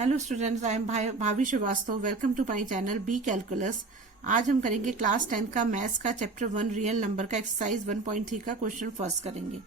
Hello students, I am Bhabhi Srivastava. Welcome to my channel B calculus. आज हम करेंगे class 10 का मैथ्स का चैप्टर 1 रियल नंबर का एक्सरसाइज 1.3 का क्वेश्चन फर्स्ट करेंगे।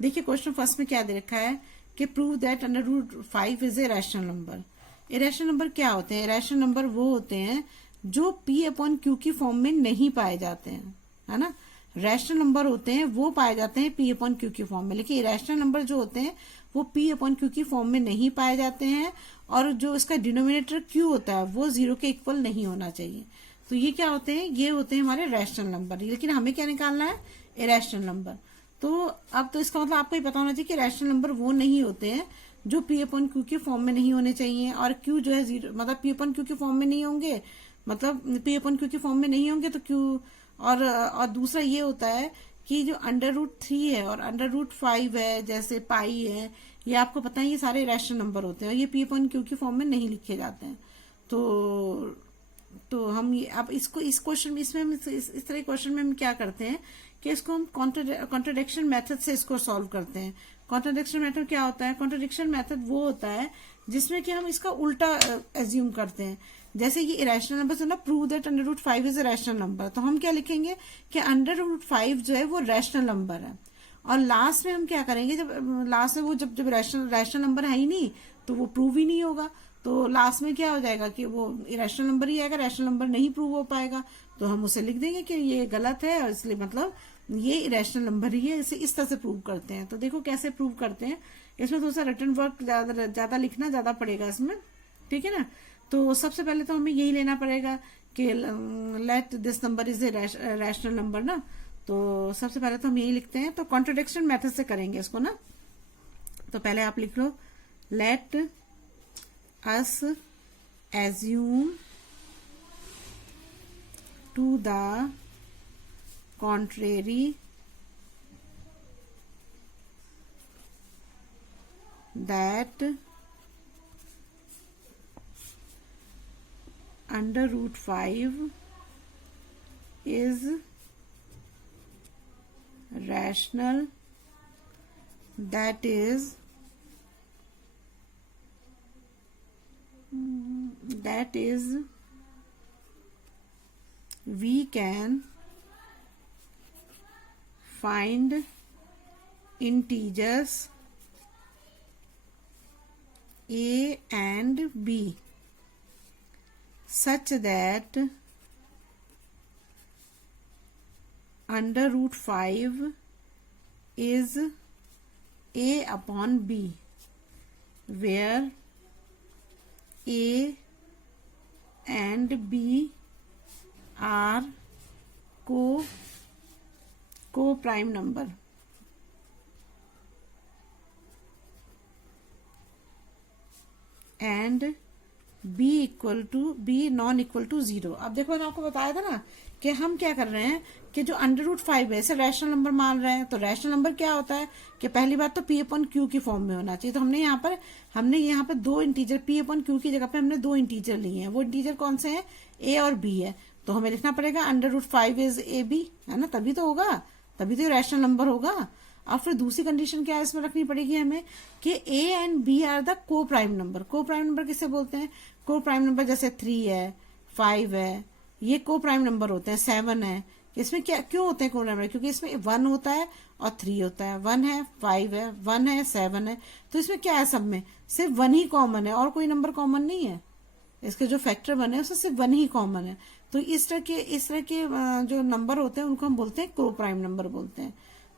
देखिए क्वेश्चन फर्स्ट में क्या दे रखा है कि prove that √5 is a rational number. Irrational number क्या होते हैं? इरेशनल नंबर वो होते हैं जो P अपॉन Q की फॉर्म में नहीं पाए जाते हैं, है ना। रैशनल नंबर होते हैं वो पाए जाते हैं P अपॉन Q की फॉर्म में, लेकिन इरेशनल नंबर जो होते हैं वो P अपॉन Q की फॉर्म में नहीं पाए जाते हैं और जो इसका डिनोमिनेटर Q होता है वो 0 के इक्वल नहीं होना चाहिए। तो ये क्या होते हैं? ये होते हैं हमारे रैशनल नंबर। लेकिन हमें क्या निकालना है? Irrational number. तो अब तो इसका मतलब आपको ही पता होना चाहिए कि रैशनल नंबर वो नहीं होते हैं जो P अपॉन Q की फॉर्म में नहीं होने चाहिए, और Q जो है 0 मतलब P अपॉन Q की फॉर्म में नहीं होंगे, मतलब P अपॉन Q की फॉर्म में नहीं होंगे तो Q। और दूसरा ये होता है कि जो √3 है और √5 है, जैसे पाई है, ये आपको पता है ये सारे रैशनल नंबर होते हैं और ये P अपॉन Q की फॉर्म में नहीं लिखे जाते हैं। तो हम ये अब इसको इस क्वेश्चन में इसमें इस तरह क्वेश्चन में हम क्या करते हैं कि इसको हम कॉन्ट्रडिक्शन मेथड से इसको सॉल्व करते हैं। कॉन्ट्रडिक्शन मेथड क्या होता है? कॉन्ट्रडिक्शन मेथड वो होता है जिसमें कि हम इसका उल्टा एज्यूम करते हैं। जैसे ये इरेशनल नंबर से ना prove that √5 is a rational number, तो हम क्या लिखेंगे कि √5 जो है वो रैशनल नंबर है। और लास्ट में हम क्या करेंगे, जब लास्ट में वो जब रैशनल नंबर है ही नहीं तो वो प्रूव ही नहीं होगा। तो लास्ट में क्या हो जाएगा कि वो इरेशनल नंबर ही आएगा, रैशनल नंबर नहीं प्रूव हो पाएगा। तो हम उसे लिख देंगे कि ये गलत है और इसलिए मतलब ये इरेशनल नंबर ही है। इसे इस तरह से प्रूव करते हैं। तो देखो कैसे प्रूव करते हैं। इसमें थोड़ा सा रिटन वर्क ज्यादा लिखना ज्यादा पड़ेगा इसमें, ठीक है ना। तो सबसे पहले तो हमें यही लेना पड़ेगा कि let this number is a rational number ना। तो सबसे पहले तो हम यही लिखते हैं। तो कॉन्ट्रडिक्शन मेथड से करेंगे इसको ना। तो पहले आप लिख लो let us assume to the contrary that √5 is rational, that is we can find integers a and b such that √5 is a upon b, where a and b are co-prime number। And b non equal to 0। अब देखो मैंने आपको बताया था ना कि हम क्या कर रहे हैं कि जो √5 है इसे रैशनल नंबर मान रहे हैं। तो रैशनल नंबर क्या होता है कि पहली बात तो P अपॉन Q की फॉर्म में होना चाहिए। तो हमने यहाँ पर दो इंटीजर P अपॉन Q की जगह पे हमने दो इंटीजर लिए हैं। वो इंटीजर कौन से हैं? A और B है। तो हमें लिखना पड़ेगा √5 इज AB, है ना, तभी तो होगा, तभी तो रैशनल नंबर होगा। और फिर दूसरी कंडीशन क्या है इसमें रखनी पड़ेगी हमें कि A and B are the coprime number. Coprime number किसे बोलते हैं? को प्राइम नंबर जैसे 3 है, 5 है, ये को प्राइम नंबर होते हैं। 7 है, इसमें क्या क्यों होते हैं को प्राइम नंबर? क्योंकि इसमें 1 होता है और 3 होता है। 1 है, 5 है, 1 है, 7 है। तो इसमें क्या है? सब में सिर्फ 1 ही कॉमन है और कोई नंबर कॉमन नहीं है। इसके जो फैक्टर बने हैं उससे सिर्फ 1 ही कॉमन है। तो इस तरह के जो नंबर होते हैं उनको हम बोलते हैं को प्राइम नंबर बोलते हैं।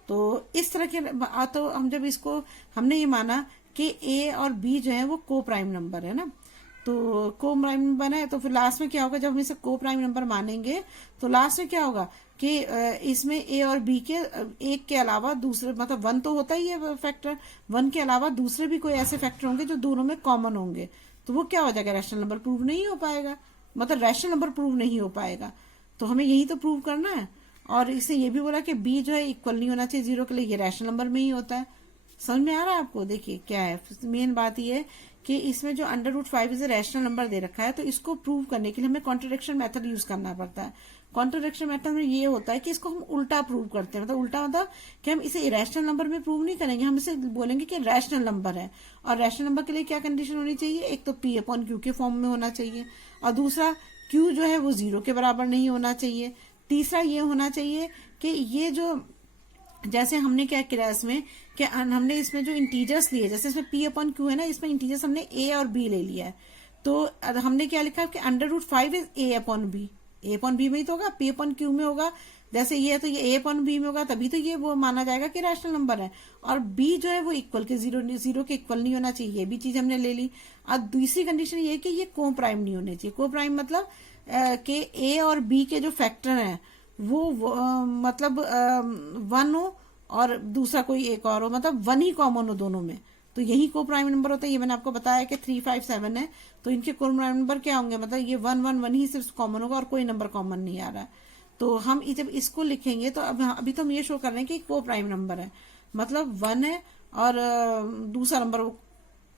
तो इस तरह के तो हम जब इसको हमने ये माना कि A और B जो है वो को प्राइम नंबर है ना। तो को प्राइम नंबर है तो फिर लास्ट में क्या होगा? जब हम इसे को प्राइम नंबर मानेंगे तो लास्ट में क्या होगा कि इसमें A और B के एक के अलावा दूसरे, मतलब 1 तो होता ही है फैक्टर, 1 के अलावा दूसरे भी कोई ऐसे फैक्टर होंगे जो दोनों में कॉमन होंगे। तो वो क्या हो जाएगा? रैशनल नंबर प्रूव नहीं हो पाएगा, मतलब रैशनल नंबर प्रूव नहीं हो पाएगा। तो हमें यही तो प्रूव करना है। और इससे ये भी बोला कि B जो है इक्वल नहीं होना चाहिए 0 के लिए, ये रैशनल नंबर में ही होता है। समझ में आ रहा है आपको? देखिए क्या है मेन बात ये है कि इसमें जो under root 5 is a rational number दे रखा है, तो इसको प्रूव करने के लिए हमें कॉन्ट्रडिक्शन मेथड यूज करना पड़ता है। कॉन्ट्रडिक्शन मेथड में ये होता है कि इसको हम उल्टा प्रूव करते हैं। मतलब उल्टा मतलब कि हम इसे इरेशनल नंबर में प्रूव नहीं करेंगे, हम इसे बोलेंगे कि रैशनल नंबर है। और रैशनल नंबर के लिए क्या कंडीशन होनी चाहिए, एक तो P अपॉन क्यू के फॉर्म में होना चाहिए, और दूसरा Q जो है वो 0 के बराबर नहीं होना चाहिए। तीसरा ये होना चाहिए कि ये जो, जैसे हमने क्या किया इसमें कि हमने इसमें जो इंटीजर्स लिए, जैसे इसमें P अपॉन क्यू है ना, इसमें इंटीजर्स हमने A और B ले लिया है। तो हमने क्या लिखा कि under root 5 is A upon B। A upon B में ही तो होगा, P अपॉन क्यू में होगा। जैसे ये है तो ये A अपॉन B में होगा, तभी तो ये वो माना जाएगा कि रैशनल नंबर है। और B जो है वो इक्वल के जीरो के इक्वल नहीं होना चाहिए, ये भी चीज हमने ले ली। और दूसरी कंडीशन ये है कि ये को प्राइम नहीं होने चाहिए। को प्राइम मतलब कि A और B के जो फैक्टर हैं वो मतलब 1 हो और दूसरा कोई एक और हो, मतलब 1 ही कॉमन हो दोनों में, तो यही को प्राइम नंबर होता है। ये मैंने आपको बताया कि 3, 5, 7 है, तो इनके को प्राइम नंबर क्या होंगे, मतलब ये 1, 1, 1 ही सिर्फ कॉमन होगा और कोई नंबर कॉमन नहीं आ रहा है। तो हम जब इसको लिखेंगे तो अभी तो हम ये शो कर रहे हैं कि को प्राइम नंबर है, मतलब 1 है और दूसरा नंबर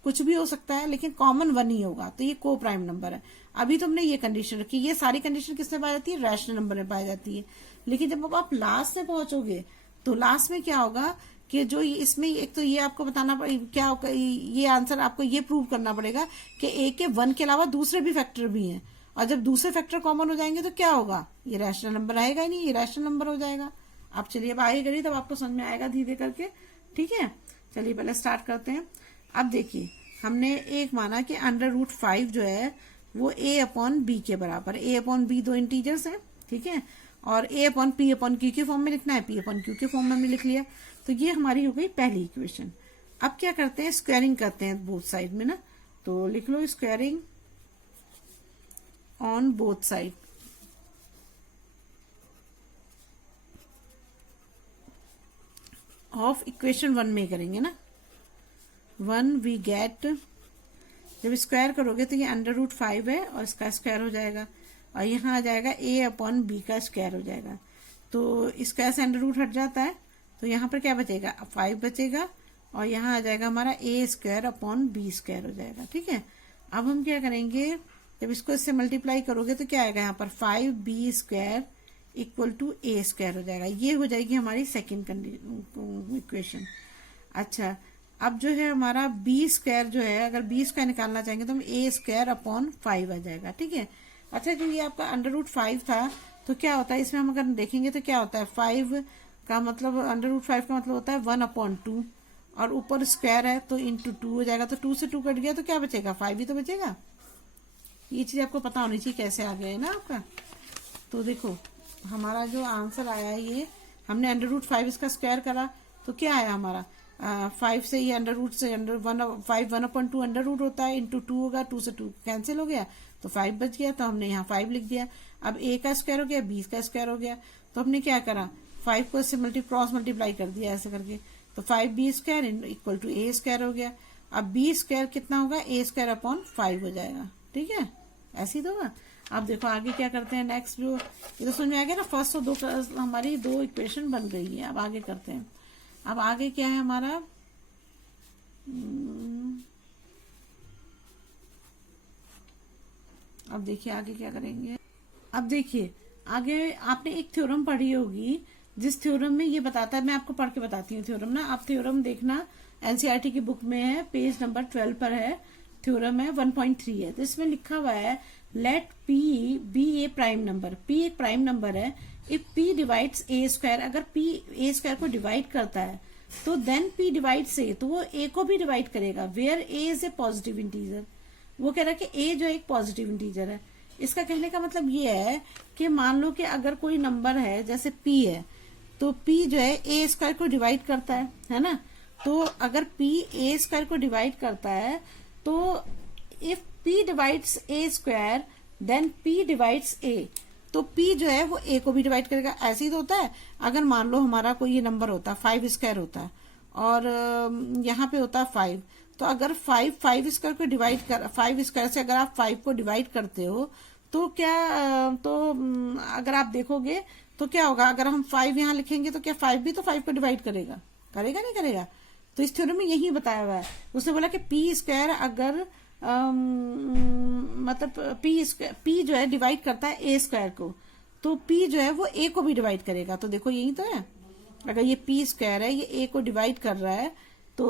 कुछ भी हो सकता है, लेकिन कॉमन 1 ही होगा, तो ये को प्राइम नंबर है। अभी तो हमने ये कंडीशन रखी। ये सारी कंडीशन किसमें पाई जाती है, रैशनल नंबर में पाई जाती है। लेकिन जब आप लास्ट में पहुंचोगे तो लास्ट में क्या होगा कि जो इसमें एक तो ये आपको बताना क्या होगा, ये आंसर आपको ये प्रूव करना पड़ेगा कि A के 1 के अलावा दूसरे भी फैक्टर भी हैं, और जब दूसरे फैक्टर कॉमन हो जाएंगे तो क्या होगा, ये रैशनल नंबर आएगा ही नहीं, ये रैशनल नंबर हो जाएगा। आप चलिए अब आगे करिए, तब आपको समझ में आएगा धीरे करके, ठीक है। चलिए पहले स्टार्ट करते हैं। अब देखिए हमने एक माना कि अंडर रूट 5 जो है वो A अपॉन B के बराबर। A अपॉन B दो इंटीजर्स हैं, ठीक है, और A upon P upon Q के फॉर्म में लिखना है, P अपॉन Q के फॉर्म में हमने लिख लिया। तो ये हमारी हो गई पहली इक्वेशन। अब क्या करते हैं, स्क्वायरिंग करते हैं बोथ साइड में ना, तो लिख लो squaring on both side. Of equation 1 में करेंगे ना, 1 वी गेट, जब स्क्वायर करोगे तो ये अंडर रूट 5 है और इसका स्क्वायर हो जाएगा, और यहाँ आ जाएगा A अपॉन B का स्क्वायर हो जाएगा। तो स्क्वायर से अंडर रूट हट जाता है, तो यहाँ पर क्या बचेगा, 5 बचेगा, और यहाँ आ जाएगा हमारा A square upon B square हो जाएगा, ठीक है। अब हम क्या करेंगे, जब इसको इससे मल्टीप्लाई करोगे तो क्या आएगा, यहाँ पर 5B square equal to A square हो जाएगा। ये हो जाएगी हमारी सेकेंड इक्वेशन। अच्छा, अब जो है हमारा B स्क्वायर जो है, अगर B स्क्वायर निकालना चाहेंगे तो हम A स्क्वायर अपॉन 5 आ जाएगा, ठीक है। अच्छा, जो ये आपका अंडर रूट 5 था, तो क्या होता है इसमें हम अगर देखेंगे तो क्या होता है, 5 का मतलब अंडर रूट 5 का मतलब होता है 1 अपॉन 2, और ऊपर स्क्वायर है तो इंटू 2 हो जाएगा, तो 2 से 2 कट गया तो क्या बचेगा, 5 ही तो बचेगा। ये चीज आपको पता होनी चाहिए कैसे आ गया है ना आपका। तो देखो हमारा जो आंसर आया है, ये हमने अंडर रूट 5 इसका स्क्वायर करा तो क्या आया हमारा, 5 से ये अंडर रूट से अंडर 1 अपॉन 2 अंडर रूट होता है, इंटू 2 होगा, 2 से 2 कैंसिल हो गया तो 5 बच गया, तो हमने यहाँ 5 लिख दिया। अब A का स्क्वायर हो गया, B का स्क्वायर हो गया, तो हमने क्या करा, 5 को इससे क्रॉस मल्टीप्लाई कर दिया ऐसे करके, तो 5B square equal to A square हो गया। अब B स्क्वायर कितना होगा, A स्क्वायर अपॉन 5 हो जाएगा, ठीक है, ऐसे ही तो होगा। अब देखो आगे क्या करते हैं, नेक्स्ट जो ये तो समझ में आ गया ना, फर्स्ट और दो हमारी 2 इक्वेशन बन गई है। अब आगे करते हैं। अब आगे क्या है हमारा, अब देखिए आगे क्या करेंगे। अब देखिए आगे आपने एक थ्योरम पढ़ी होगी, जिस थ्योरम में ये बताता है, मैं आपको पढ़ के बताती हूँ थ्योरम ना। आप थ्योरम देखना, एनसीईआरटी की बुक में है, पेज नंबर 12 पर है, थ्योरम है 1.3 है। तो इसमें लिखा हुआ है लेट P बी ए प्राइम नंबर। P एक प्राइम नंबर है if P divides A square. अगर P A स्क्वायर को डिवाइड करता है तो देन P डिवाइड्स A, तो वो A को भी डिवाइड करेगा, where A is a positive integer. वो कह रहा है कि A जो एक पॉजिटिव इंटीजर है। इसका कहने का मतलब ये है कि मान लो कि अगर कोई नंबर है जैसे P है, तो P जो है A स्क्वायर को डिवाइड करता है ना। तो अगर P A स्क्वायर को डिवाइड करता है तो if P divides A square then P divides A, तो P जो है वो A को भी डिवाइड करेगा। ऐसे ही तो होता है। अगर मान लो हमारा कोई ये नंबर होता है 5 स्क्वायर होता है और यहाँ पे होता है 5, तो अगर 5 स्क्वायर को डिवाइड कर 5 स्क्वायर से अगर आप 5 को डिवाइड करते हो तो क्या अगर आप देखोगे तो क्या होगा, अगर हम 5 यहाँ लिखेंगे तो क्या 5 भी तो 5 को डिवाइड करेगा, करेगा नहीं करेगा। तो इस थ्योरम में यही बताया हुआ है। उसने बोला कि पी स्क्वायर अगर मतलब पी जो है डिवाइड करता है ए स्क्वायर को, तो पी जो है वो ए को भी डिवाइड करेगा। तो देखो यही तो है, अगर ये पी स्क्वायर है, ये ए को डिवाइड कर रहा है, तो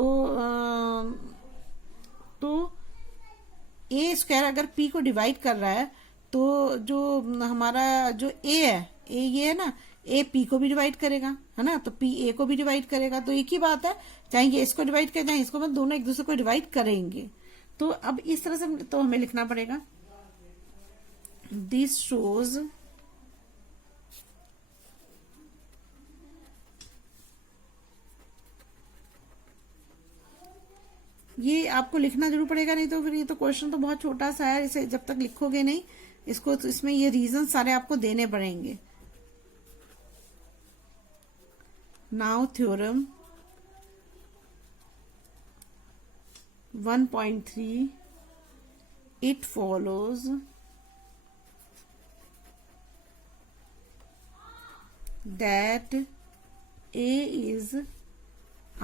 ए स्क्वायर अगर पी को डिवाइड कर रहा है, तो जो हमारा जो ए है, ए ये है ना, ए पी को भी डिवाइड करेगा, है ना, तो पी ए को भी डिवाइड करेगा। तो एक ही बात है, चाहे ये इसको डिवाइड करे चाहे इसको, मतलब दोनों एक दूसरे को डिवाइड करेंगे। तो अब इस तरह से तो हमें लिखना पड़ेगा, दिस शोज ये आपको लिखना जरूर पड़ेगा, नहीं तो फिर ये तो क्वेश्चन तो बहुत छोटा सा है, इसे जब तक लिखोगे नहीं इसको, तो इसमें ये रीजन सारे आपको देने पड़ेंगे। Now theorem 1.3, it follows that a is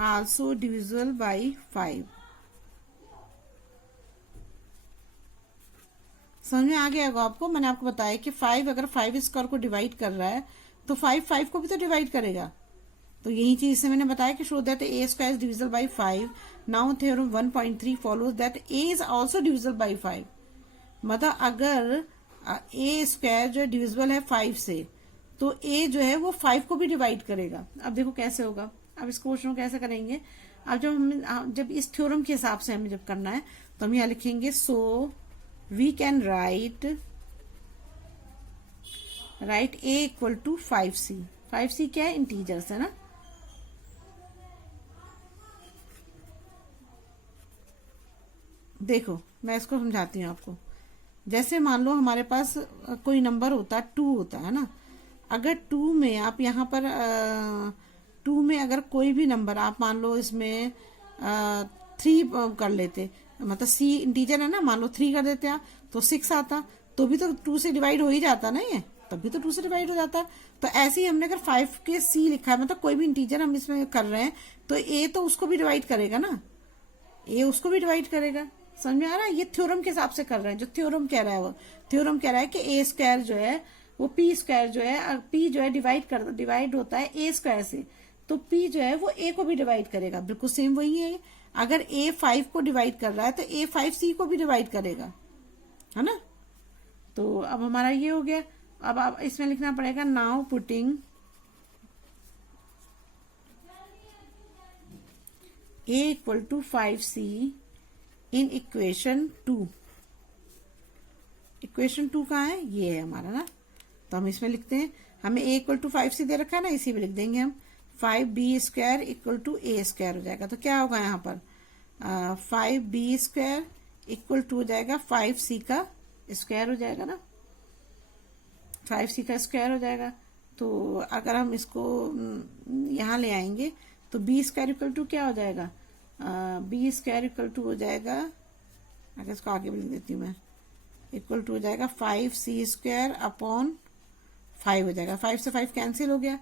also divisible by 5। समझ में आ गया होगा आपको, मैंने आपको बताया कि 5 अगर 5 स्क्वायर को डिवाइड कर रहा है तो 5 5 को भी तो डिवाइड करेगा। तो यही चीज से मैंने बताया कि show that A square is divisible by 5। Now theorem 1.3 follows that A is also divisible by 5। मतलब अगर ए स्क्वायर जो डिविजिबल है 5 से, तो ए जो है वो 5 को भी डिवाइड करेगा। अब देखो कैसे होगा, अब इस क्वेश्चन को कैसे करेंगे। अब जब इस थ्योरम के हिसाब से हमें जब करना है तो हम यहाँ लिखेंगे, so we can write a equal to 5c। 5c क्या है, इंटीजर्स है ना। देखो मैं इसको समझाती हूँ आपको। जैसे मान लो हमारे पास कोई नंबर होता है, 2 होता है ना। अगर 2 में आप यहाँ पर 2 में अगर कोई भी नंबर आप मान लो इसमें 3 कर लेते, मतलब सी इंटीजर है ना, मान लो 3 कर देते आप तो 6 आता, तो भी तो 2 से डिवाइड हो ही जाता ना, ये तब भी तो 2 से डिवाइड हो जाता। तो ऐसे ही हमने अगर 5 के सी लिखा है, मतलब कोई भी इंटीजर हम इसमें कर रहे हैं, तो ए तो उसको भी डिवाइड करेगा ना, ए उसको भी डिवाइड करेगा। समझ में आ रहा है, ये थ्योरम के हिसाब से कर रहे हैं। जो थ्योरम कह रहा है, वो थ्योरम कह रहा है कि ए स्क्वायर जो है वो पी स्क्वायर जो है, पी जो है डिवाइड होता है ए स्क्वायर से, तो पी जो है वो ए को भी डिवाइड करेगा। बिल्कुल सेम वही है। अगर ए 5 को डिवाइड कर रहा है तो ए 5c को भी डिवाइड करेगा, है ना। तो अब हमारा ये हो गया। अब आप इसमें लिखना पड़ेगा, now putting a equal to 5c in equation 2। Equation 2 कहाँ है, ये है हमारा ना। तो हम इसमें लिखते हैं, हमें a इक्वल टू 5c दे रखा है ना, इसी में लिख देंगे हम 5b square equal to a square हो जाएगा। तो क्या होगा यहाँ पर 5b स्क्वायर इक्वल टू हो जाएगा 5c का स्क्वायर हो जाएगा ना, 5c का स्क्वायर हो जाएगा। तो अगर हम इसको यहाँ ले आएंगे तो b स्क्वायर इक्वल टू क्या हो जाएगा, b स्क्वायर इक्वल टू हो जाएगा, अगर इसको आगे भी लिख देती हूँ मैं, इक्वल टू हो जाएगा 5c स्क्वायर अपॉन 5 हो जाएगा। 5 से 5 कैंसिल हो गया,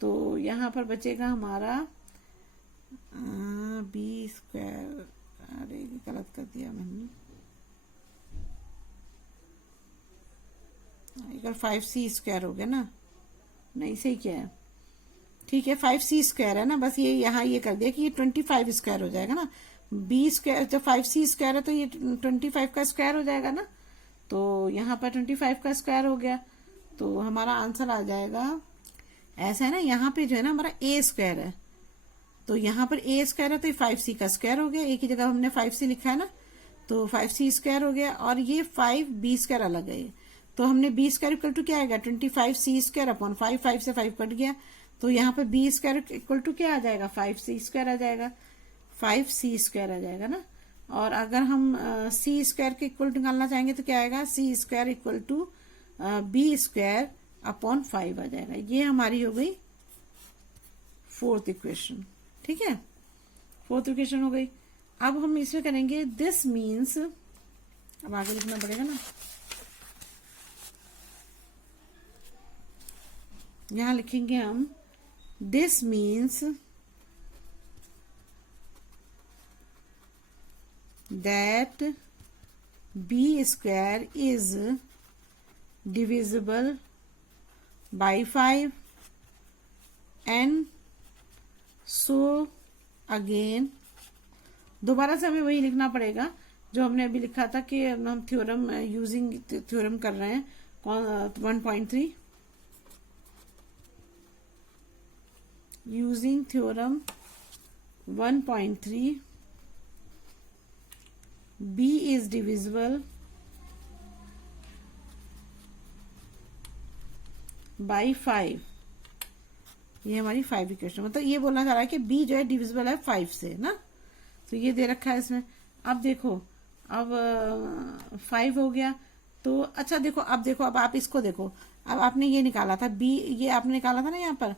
तो यहाँ पर बचेगा हमारा b स्क्वायर, अरे गलत कर दिया मैंने, इक्वल 5c स्क्वायर हो गया ना, नहीं सही क्या है, ठीक है 5c स्क्वायर है ना, बस ये यहाँ ये कर दिया कि ये 25 स्क्वायर हो जाएगा ना। b स्क्वायर जब 5c स्क्वायर है तो ये 25 का स्क्वायर हो जाएगा ना, तो यहाँ पर 25 का स्क्वायर हो गया। तो हमारा आंसर आ जाएगा, ऐसा है ना, यहाँ पे जो है ना हमारा a स्क्वायर है, तो यहाँ पर a स्क्वायर है तो ये 5c का स्क्वायर हो गया। एक ही जगह हमने 5c लिखा है ना, तो 5c स्क्वायर हो गया, और ये 5b स्क्वायर अलग है। तो हमने b स्क्वायर इक्वल टू क्या आएगा, 25c स्क्वायर अपॉन 5, 5 से 5 कट गया, तो यहाँ पे b स्क्वायर इक्वल टू क्या आ जाएगा, 5c स्क्वायर आ जाएगा, 5c स्क्वायर आ जाएगा ना। और अगर हम c स्क्वायर के इक्वल टू निकालना चाहेंगे तो क्या आएगा, c square equal to b square upon 5 आ जाएगा। ये हमारी हो गई 4th इक्वेशन, ठीक है, 4th इक्वेशन हो गई। अब हम इसमें करेंगे दिस मीन्स, अब आगे लिखना पड़ेगा ना, यहां लिखेंगे हम this means that B square is divisible by 5 and so again. दोबारा से हमें वही लिखना पड़ेगा जो हमने अभी लिखा था कि हम थ्योरम यूजिंग थ्योरम कर रहे हैं 1.3 using theorem 1.3 B is divisible by 5। ये हमारी 5 इक्वेशन, मतलब ये बोलना चाह रहा है कि B जो है डिविजिबल है 5 से ना। तो ये दे रखा है इसमें। अब देखो, अब 5 हो गया तो अच्छा देखो, अब आप इसको देखो। अब आपने ये निकाला था B, ये आपने निकाला था ना यहाँ पर,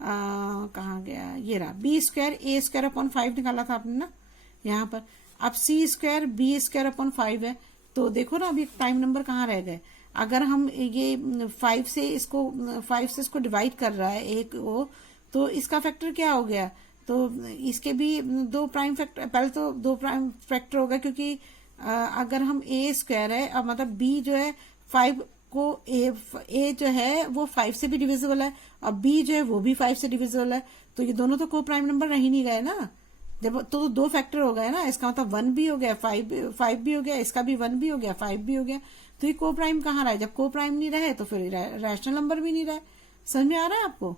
कहाँ गया, ये रहा बी स्क्वायर ए स्क्वायर अपॉन 5 निकाला था आपने ना यहाँ पर। अब सी स्क्वायर बी स्क्वायर अपॉन 5 है, तो देखो ना अभी टाइम नंबर कहाँ रह गए। अगर हम ये 5 से इसको डिवाइड कर रहा है एक वो, तो इसका फैक्टर क्या हो गया, तो इसके भी 2 प्राइम फैक्टर, पहले तो 2 प्राइम फैक्टर होगा क्योंकि अगर हम ए स्क्वायर है, अब मतलब बी जो है 5 को ए जो है वो 5 से भी डिविजिबल है और बी जो है वो भी 5 से डिविजिबल है, तो ये दोनों तो को प्राइम नंबर रह ही नहीं गए ना। जब तो 2 फैक्टर हो गए ना, इसका मतलब 1 भी हो गया, 5 भी हो गया, इसका भी 1 भी हो गया, 5 भी हो गया। तो ये को प्राइम कहाँ रहा? जब को प्राइम नहीं रहे तो फिर रैशनल नंबर भी नहीं रहे। समझ में आ रहा है आपको?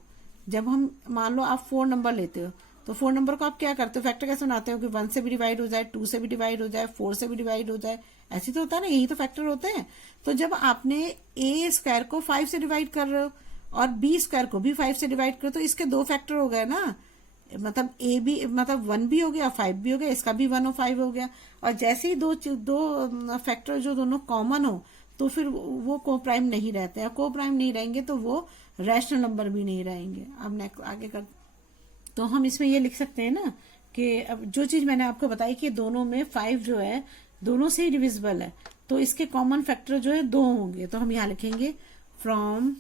जब हम मान लो आप 4 नंबर लेते हो, तो 4 नंबर को आप क्या करते हो, फैक्टर कैसे बनाते हो कि 1 से भी डिवाइड हो जाए, 2 से भी डिवाइड हो जाए, 4 से भी डिवाइड हो जाए, ऐसे तो होता है ना, यही तो फैक्टर होते हैं। तो जब आपने ए स्क्वायर को 5 से डिवाइड कर रहे हो और बी स्क्वायर को भी 5 से डिवाइड करो, तो इसके 2 फैक्टर हो गए ना, मतलब ए भी, मतलब 1 भी हो गया, 5 भी हो गया, इसका भी 1 और 5 हो गया। और जैसे ही दो फैक्टर जो दोनों कॉमन हो, तो फिर वो को प्राइम नहीं रहते हैं। को प्राइम नहीं रहेंगे तो वो रैशनल नंबर भी नहीं रहेंगे। अब नेक्स्ट आगे कर, तो हम इसमें ये लिख सकते हैं ना कि अब जो चीज मैंने आपको बताई कि दोनों में 5 जो है दोनों से ही डिविजिबल है, तो इसके कॉमन फैक्टर जो है 2 होंगे। तो हम यहाँ लिखेंगे फ्रॉम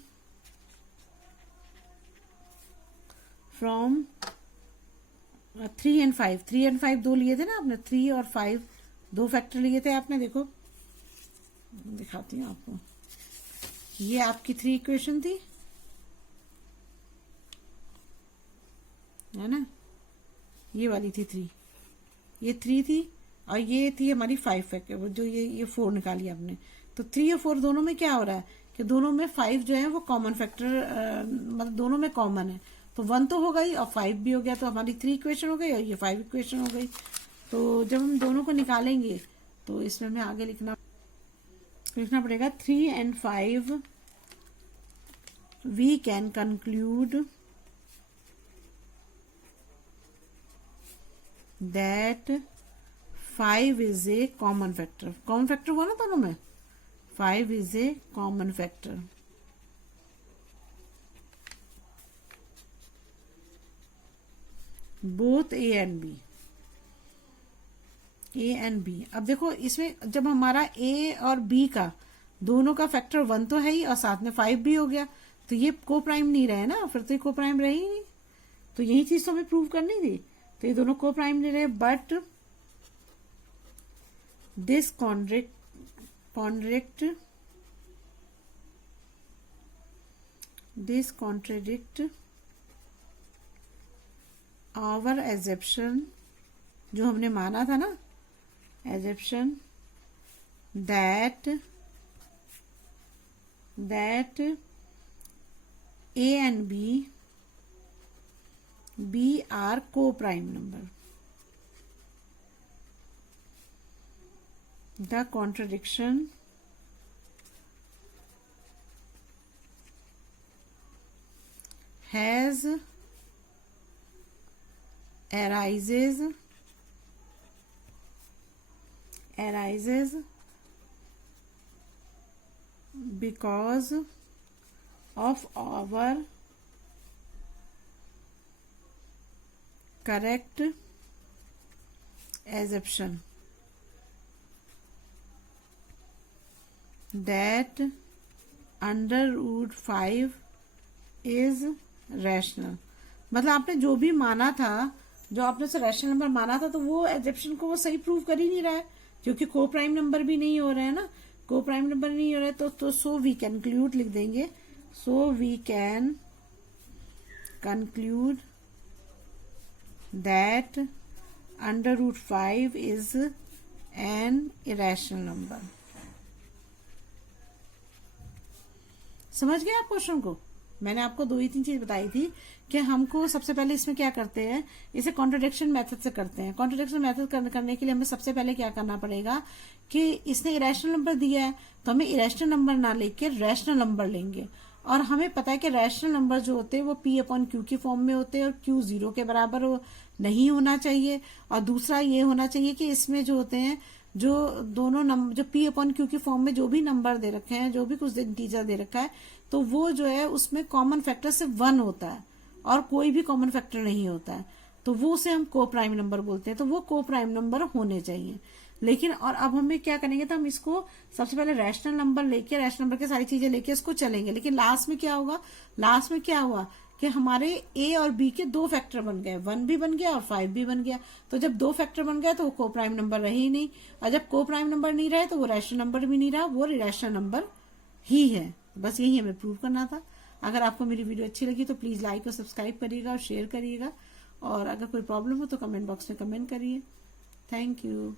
3 and 5, 3 and 5 2 लिए थे ना आपने, 3 और 5 2 फैक्टर लिए थे आपने। देखो दिखाती हूँ आपको, ये आपकी 3 इक्वेशन थी, है ना, ये वाली थी 3, ये 3 थी, और ये थी हमारी 5 फैक्टर, जो ये 4 निकाली आपने। तो 3 और 4 दोनों में क्या हो रहा है कि दोनों में 5 जो है वो कॉमन फैक्टर, मतलब दोनों में कॉमन है, तो 1 तो हो गई और 5 भी हो गया, तो हमारी 3 इक्वेशन हो गई और ये 5 इक्वेशन हो गई। तो जब हम दोनों को निकालेंगे तो इसमें हमें आगे लिखना पड़ेगा 3 and 5 we can conclude that 5 is a common factor। Common factor हुआ ना दोनों में, 5 is a common factor। Both A and B, A and B. अब देखो इसमें जब हमारा ए और बी का दोनों का फैक्टर 1 तो है ही और साथ में 5 भी हो गया, तो ये को प्राइम नहीं रहे ना, फिर तो ये को प्राइम रहे ही नहीं। तो यही चीज तो हमें प्रूव करनी थी। तो ये दोनों को प्राइम नहीं रहे, but this contradict our assumption, जो हमने माना था ना, assumption that A and B are coprime number. The contradiction has arises because of our correct assumption that under root 5 is rational। मतलब आपने जो भी माना था, जो आपने उसे रैशनल नंबर माना था, तो वो एजप्शन को वो सही प्रूव कर ही नहीं रहा है। क्योंकि को प्राइम नंबर भी नहीं हो रहा है ना, को प्राइम नंबर नहीं हो रहा है तो सो वी कंक्लूड लिख देंगे, so we can conclude that √5 is an irrational number. समझ गए आप क्वेश्चन को? मैंने आपको 2 ही 3 चीज बताई थी कि हमको सबसे पहले इसमें क्या करते हैं, इसे कॉन्ट्रडिक्शन मेथड से करते हैं। कॉन्ट्रडिक्शन मेथड करने के लिए हमें सबसे पहले क्या करना पड़ेगा कि इसने इरेशनल नंबर दिया है तो हमें इरेशनल नंबर ना लेके रैशनल नंबर लेंगे। और हमें पता है कि रैशनल नंबर जो होते हैं वो P/Q की फॉर्म में होते हैं और Q 0 के बराबर नहीं होना चाहिए। और दूसरा ये होना चाहिए कि इसमें जो होते हैं जो दोनों नंबर जो P/Q की फॉर्म में जो भी नंबर दे रखे हैं, जो भी कुछ इंटीजर दे रखा है, तो वो जो है उसमें कॉमन फैक्टर सिर्फ 1 होता है और कोई भी कॉमन फैक्टर नहीं होता है, तो वो उसे हम को प्राइम नंबर बोलते हैं। तो वो को प्राइम नंबर होने चाहिए। लेकिन और अब हमें क्या करेंगे, तो हम इसको सबसे पहले रैशनल नंबर लेके, रैशनल नंबर के सारी चीजें लेके इसको चलेंगे। लेकिन लास्ट में क्या होगा, लास्ट में क्या हुआ कि हमारे ए और बी के 2 फैक्टर बन गए, 1 भी बन गया और 5 भी बन गया। तो जब 2 फैक्टर बन गया तो वो को प्राइम नंबर रहे ही नहीं, और जब को प्राइम नंबर नहीं रहे तो वो रैशनल नंबर भी नहीं रहा, वो इरेशनल नंबर ही है। बस यही हमें प्रूव करना था। अगर आपको मेरी वीडियो अच्छी लगी तो प्लीज लाइक और सब्सक्राइब करिएगा और शेयर करिएगा। और अगर कोई प्रॉब्लम हो तो कमेंट बॉक्स में कमेंट करिए। Thank you.